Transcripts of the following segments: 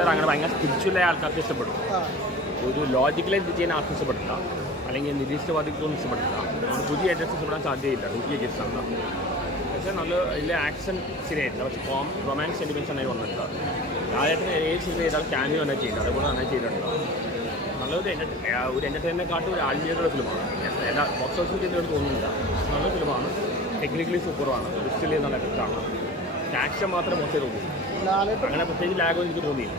അങ്ങനെ ഭയങ്കര സ്പിരിച്വലായ ആൾക്കാർക്ക് ഇഷ്ടപ്പെടും. ഒരു ലോജിക്കലായിട്ട് ചെയ്യുന്ന ആൾക്ക് ഇഷ്ടപ്പെടില്ല, അല്ലെങ്കിൽ നിരീശ്വരവാദിക്കൊന്നും ഇഷ്ടപ്പെടില്ല. അതുകൊണ്ട് പുതിയ അഡ്രസ് ഇഷ്ടപ്പെടാൻ സാധ്യതയില്ല. പുതിയ കേസാണ് പക്ഷേ നല്ല വലിയ ആക്ഷൻ ശരിയായിട്ടില്ല. പക്ഷേ റൊമാൻസ് സെൻറ്റിമെൻറ്റ്സ് തന്നെ വന്നിട്ടില്ല. ലാലേട്ടന് ഏത് സിനിമ ചെയ്താൽ ക്യാമിയോ തന്നെ ചെയ്യുന്നത്, അതേപോലെ തന്നെ ചെയ്തിട്ടുണ്ട്. നല്ലൊരു എൻ്റർടൈൻമെൻറ്റിനെക്കാട്ടും ഒരു ആത്മീയതയുള്ള ഫിലിമാണ്. എല്ലാ ബോക്സ് ഓഫീസിൽ ചെയ്തിട്ട് തോന്നുന്നില്ല. നല്ല ഫിലിമാണ്. ടെക്നിക്കലി സൂപ്പറാണ്. ലിസ്റ്റിൽ നല്ല ഇഷ്ടമാണ്. ആക്ഷൻ മാത്രമേ മോശം തോന്നുന്നു. അങ്ങനെ പ്രത്യേകിച്ച് ലാഗൊന്നും എനിക്ക് തോന്നിയില്ല.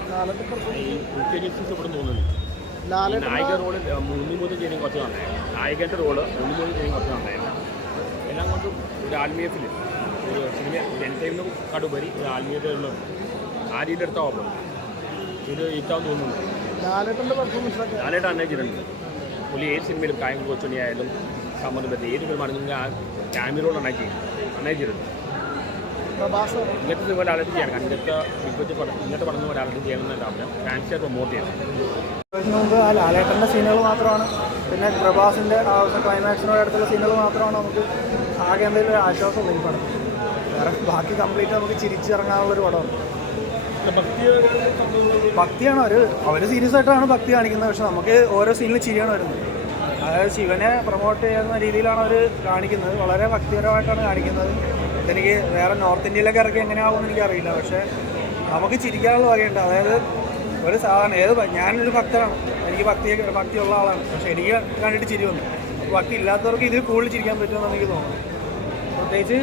ഈ പ്രത്യേകിച്ച് ഇഷ്ടപ്പെടുന്നു തോന്നുന്നില്ല. നായിക റോള് 3 ചെയ്യുന്ന കുറച്ച് നന്നായിരുന്നു. നായികൻ്റെ റോള് 3 ചെയ്യുന്ന കുറച്ച് നന്നായിരുന്നു. എല്ലാം കൊണ്ടും ഒരു ആത്മീയ ഫിലിം, ഒരു സിനിമ എൻ്റർടൈൻമെൻറ്റിനെക്കാട്ടുപരി ഒരു ആത്മീയതയുള്ള ആ രീതിയിൽ എടുത്താവുമ്പോൾ ഇത് ഇറ്റാന്ന് തോന്നുന്നു. ലാലേട്ടൻ അന്നേ ചെയ്തിട്ടുണ്ട്. പുള്ളി ഏത് സിനിമയിലും കായം കൊച്ചുണ്ണി ആയാലും സമ്മതം ഏത് ഫിലിമാണെങ്കിലും ആ ക്യാമിറ റോൾ നന്നായി ചെയ്തിട്ടുണ്ട്. ഇങ്ങനത്തെ സിനിമ ലാലേട്ടൻ ചെയ്യണം. ഇങ്ങനത്തെ പടങ്ങൾ ലാലേട്ടൻ ചെയ്യണമെന്നല്ല ആവശ്യം. ഫാൻസിയെ പ്രൊമോട്ട് ചെയ്യണം. ലാലേട്ടൻ്റെ സീനുകൾ മാത്രമാണ്, പിന്നെ പ്രഭാസിൻ്റെ ക്ലൈമാക്സിനോട് അടുത്തുള്ള സീനുകൾ മാത്രമാണ് നമുക്ക് ആകെ എന്തെങ്കിലും ആശ്വാസം ഈ പടം. വേറെ ബാക്കി കംപ്ലീറ്റ് നമുക്ക് ചിരിച്ചിറങ്ങാനുള്ളൊരു പടമാണ്. ഭക്തിയാണ് അവർ സീരിയസ് ആയിട്ടാണ് ഭക്തി കാണിക്കുന്നത്. പക്ഷെ നമുക്ക് ഓരോ സീനിൽ ചിരിയാണ് വരുന്നത്. അതായത് ശിവനെ പ്രൊമോട്ട് ചെയ്യുന്ന രീതിയിലാണ് അവർ കാണിക്കുന്നത്. വളരെ ഭക്തിപരമായിട്ടാണ് കാണിക്കുന്നത്. എനിക്ക് വേറെ നോർത്ത് ഇന്ത്യയിലൊക്കെ ഇറക്കി എങ്ങനെയാവുമെന്ന് എനിക്കറിയില്ല. പക്ഷേ നമുക്ക് ചിരിക്കാനുള്ള വകയുണ്ട്. അതായത് ഒരു സാധാരണ ഞാനൊരു ഭക്തനാണ്, എനിക്ക് ഭക്തിയുള്ള ആളാണ്. പക്ഷേ എനിക്ക് കണ്ടിട്ട് ചിരി വന്നു. ഭക്തി ഇല്ലാത്തവർക്ക് ഇതിൽ കൂടുതൽ ചിരിക്കാൻ പറ്റുമെന്ന് എനിക്ക് തോന്നുന്നു. പ്രത്യേകിച്ച്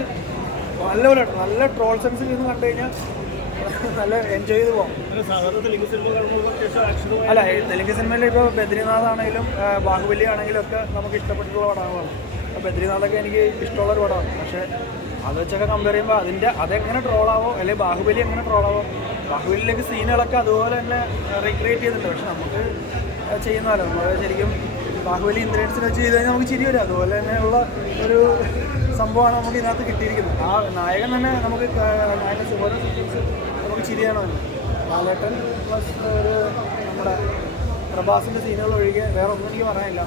നല്ല ട്രോൾ സെൻസിൽ നിന്ന് കണ്ടു കഴിഞ്ഞാൽ നല്ല എൻജോയ് ചെയ്ത് പോകാം. അല്ല, തെലുങ്ക് സിനിമയിൽ ഇപ്പോൾ ബദ്രിനാഥ് ആണെങ്കിലും ബാഹുബലി ആണെങ്കിലും ഒക്കെ നമുക്ക് ഇഷ്ടപ്പെട്ടിട്ടുള്ള പടങ്ങളാണ്. ബദ്രിനാഥൊക്കെ എനിക്ക് ഇഷ്ടമുള്ളൊരു പടമാണ്. പക്ഷേ അത് വെച്ചൊക്കെ കമ്പയർ ചെയ്യുമ്പോൾ അതെങ്ങനെ ട്രോളാവോ, അല്ലെങ്കിൽ ബാഹുബലി എങ്ങനെ ട്രോളാവോ, ബാഹുബലിയിലേക്ക് സീനുകളൊക്കെ അതുപോലെ തന്നെ റീക്രിയേറ്റ് ചെയ്തിട്ടുണ്ട്. പക്ഷെ നമുക്ക് ചെയ്യുന്നതല്ല. നമ്മൾ ശരിക്കും ബാഹുബലി ഇന്ദ്രൻസിനെ വെച്ച് ചെയ്ത് കഴിഞ്ഞാൽ നമുക്ക് ചിരി വരും. അതുപോലെ തന്നെയുള്ള ഒരു സംഭവമാണ് നമുക്ക് ഇതിനകത്ത് കിട്ടിയിരിക്കുന്നത്. ആ നായകൻ തന്നെ നമുക്ക് നായകൻ നമുക്ക് ചിരിയാണ് തന്നെ. ലാലേട്ടൻ പ്ലസ് നമ്മുടെ പ്രഭാസിൻ്റെ സീനുകൾ ഒഴികെ വേറെ ഒന്നും എനിക്ക് പറയാനില്ല.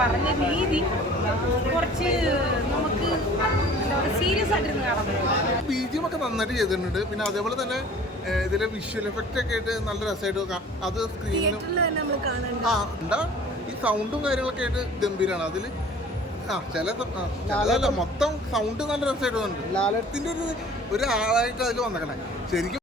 പറഞ്ഞ രീതി കുറച്ച് നമുക്ക് സീരിയസ് ആയിട്ടിരുന്ന് കാണാൻ പറ്റും. BGM ഒക്കെ നന്നായിട്ട് ചെയ്തിട്ടുണ്ട്. പിന്നെ അതേപോലെ തന്നെ ഇതിലെ വിഷ്വൽ എഫക്റ്റ് ഒക്കെ ആയിട്ട് നല്ല രസമായിട്ട് അത് സ്ക്രീനിൽ ഉണ്ടാ ഈ സൗണ്ടും കാര്യങ്ങളൊക്കെ ആയിട്ട് ഗംഭീരമാണ്. അതിൽ ചിലതല്ല മൊത്തം സൗണ്ട് നല്ല രസമായിട്ട് വന്നിട്ടുണ്ട്. ലാലേട്ടൻ്റെ ഒരു ആളായിട്ട് അതിൽ വന്നേക്കണേ ശരിക്കും.